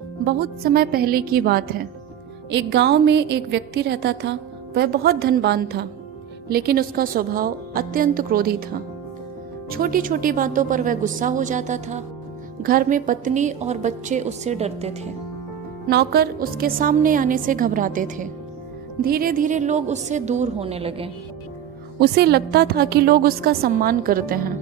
बहुत समय पहले की बात है। एक गांव में एक व्यक्ति रहता था। वह बहुत धनवान था, लेकिन उसका स्वभाव अत्यंत क्रोधी था। छोटी छोटी बातों पर वह गुस्सा हो जाता था। घर में पत्नी और बच्चे उससे डरते थे। नौकर उसके सामने आने से घबराते थे। धीरे धीरे लोग उससे दूर होने लगे। उसे लगता था कि लोग उसका सम्मान करते हैं,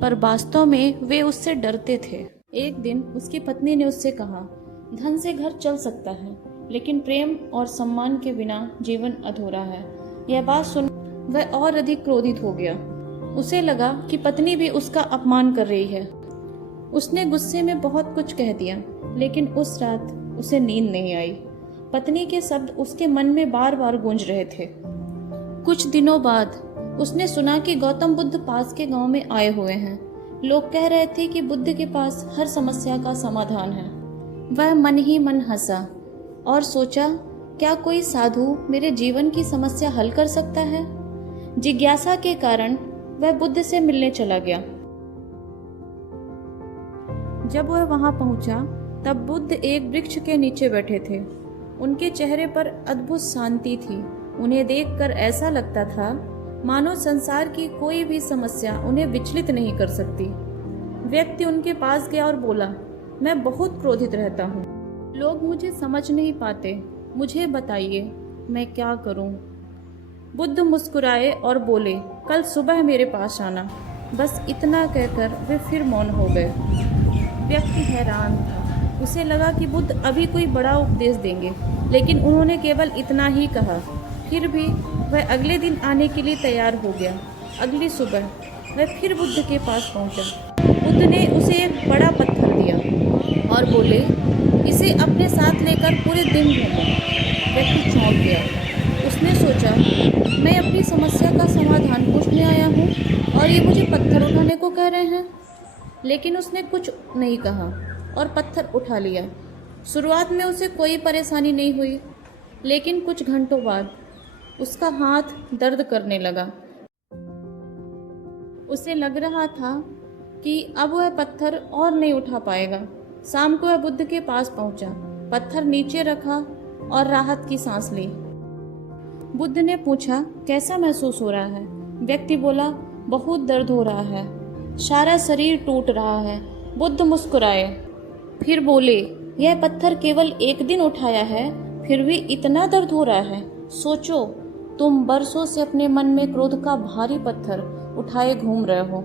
पर वास्तव में वे उससे डरते थे। एक दिन उसकी पत्नी ने उससे कहा, धन से घर चल सकता है, लेकिन प्रेम और सम्मान के बिना जीवन अधूरा है। यह बात सुन वह और अधिक क्रोधित हो गया। उसे लगा कि पत्नी भी उसका अपमान कर रही है। उसने गुस्से में बहुत कुछ कह दिया, लेकिन उस रात उसे नींद नहीं आई। पत्नी के शब्द उसके मन में बार बार गूंज रहे थे। कुछ दिनों बाद उसने सुना कि गौतम बुद्ध पास के गांव में आए हुए हैं। लोग कह रहे थे कि बुद्ध के पास हर समस्या का समाधान है। वह मन ही मन हंसा और सोचा, क्या कोई साधु मेरे जीवन की समस्या हल कर सकता है? जिज्ञासा के कारण वह बुद्ध से मिलने चला गया। जब वह वहां पहुंचा, तब बुद्ध एक वृक्ष के नीचे बैठे थे। उनके चेहरे पर अद्भुत शांति थी। उन्हें देखकर ऐसा लगता था मानो संसार की कोई भी समस्या उन्हें विचलित नहीं कर सकती। व्यक्ति उनके पास गया और बोला, मैं बहुत क्रोधित रहता हूँ। लोग मुझे समझ नहीं पाते। मुझे बताइए, मैं क्या करूँ? बुद्ध मुस्कुराए और बोले, कल सुबह मेरे पास आना। बस इतना कहकर वे फिर मौन हो गए। व्यक्ति हैरान था। उसे लगा कि बुद्ध अभी कोई बड़ा उपदेश देंगे, लेकिन उन्होंने केवल इतना ही कहा। फिर भी वह अगले दिन आने के लिए तैयार हो गया। अगली सुबह वह फिर बुद्ध के पास पहुंचा। बुद्ध ने उसे एक बड़ा पत्थर दिया और बोले, इसे अपने साथ लेकर पूरे दिन घूमो। व्यक्ति चौंक गया। उसने सोचा, मैं अपनी समस्या का समाधान पूछने आया हूँ और ये मुझे पत्थर उठाने को कह रहे हैं। लेकिन उसने कुछ नहीं कहा और पत्थर उठा लिया। शुरुआत में उसे कोई परेशानी नहीं हुई, लेकिन कुछ घंटों बाद उसका हाथ दर्द करने लगा। उसे लग रहा था कि अब वह पत्थर और नहीं उठा पाएगा। शाम को वह बुद्ध के पास पहुंचा, पत्थर नीचे रखा और राहत की सांस ली। बुद्ध ने पूछा, कैसा महसूस हो रहा है? व्यक्ति बोला, बहुत दर्द हो रहा है, सारा शरीर टूट रहा है। बुद्ध मुस्कुराए, फिर बोले, यह पत्थर केवल एक दिन उठाया है, फिर भी इतना दर्द हो रहा है। सोचो, तुम बरसों से अपने मन में क्रोध का भारी पत्थर उठाए घूम रहे हो।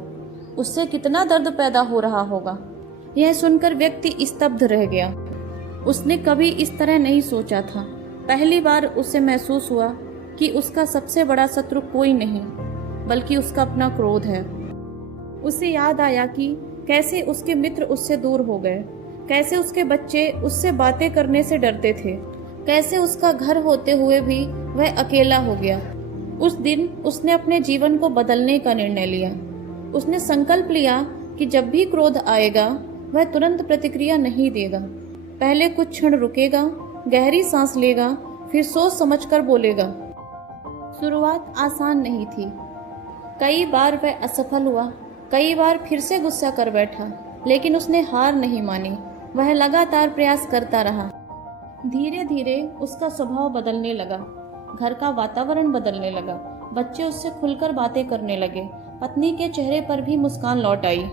उससे कितना दर्द पैदा हो रहा होगा। यह सुनकर व्यक्ति स्तब्ध रह गया। उसने कभी इस तरह नहीं सोचा था। पहली बार उसे महसूस हुआ कि उसका सबसे बड़ा शत्रु कोई नहीं, बल्कि उसका अपना क्रोध है। उसे याद आया कि कैसे उसके मित्र उससे दूर हो गए, कैसे उसके बच्चे उससे बातें करने से डरते थे, कैसे उसका घर होते हुए भी वह अकेला हो गया। उस दिन उसने अपने जीवन को बदलने का निर्णय लिया। उसने संकल्प लिया कि जब भी क्रोध आएगा वह तुरंत प्रतिक्रिया नहीं देगा। पहले कुछ क्षण रुकेगा, गहरी सांस लेगा, फिर सोच समझकर बोलेगा। शुरुआत आसान नहीं थी। कई बार वह असफल हुआ, कई बार फिर से गुस्सा कर बैठा, लेकिन उसने हार नहीं मानी। वह लगातार प्रयास करता रहा। धीरे धीरे उसका स्वभाव बदलने लगा। घर का वातावरण बदलने लगा। बच्चे उससे खुलकर बातें करने लगे। पत्नी के चेहरे पर भी मुस्कान लौट आई।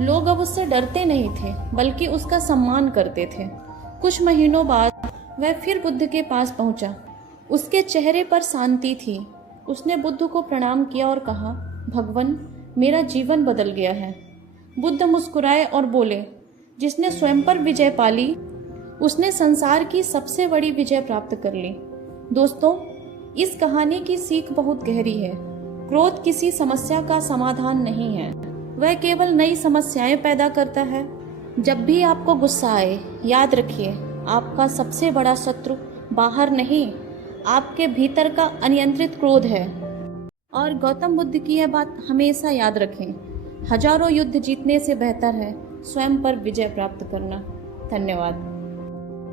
लोग अब उससे डरते नहीं थे, बल्कि उसका सम्मान करते थे। कुछ महीनों बाद वह फिर बुद्ध के पास पहुंचा। उसके चेहरे पर शांति थी। उसने बुद्ध को प्रणाम किया और कहा, भगवान, मेरा जीवन बदल गया है। बुद्ध मुस्कुराए और बोले, जिसने स्वयं पर विजय पाली, उसने संसार की सबसे बड़ी विजय प्राप्त कर ली। दोस्तों, इस कहानी की सीख बहुत गहरी है। क्रोध किसी समस्या का समाधान नहीं है, वह केवल नई समस्याएं पैदा करता है। जब भी आपको गुस्सा आए, याद रखिए, आपका सबसे बड़ा शत्रु बाहर नहीं, आपके भीतर का अनियंत्रित क्रोध है। और गौतम बुद्ध की यह बात हमेशा याद रखें, हजारों युद्ध जीतने से बेहतर है स्वयं पर विजय प्राप्त करना। धन्यवाद।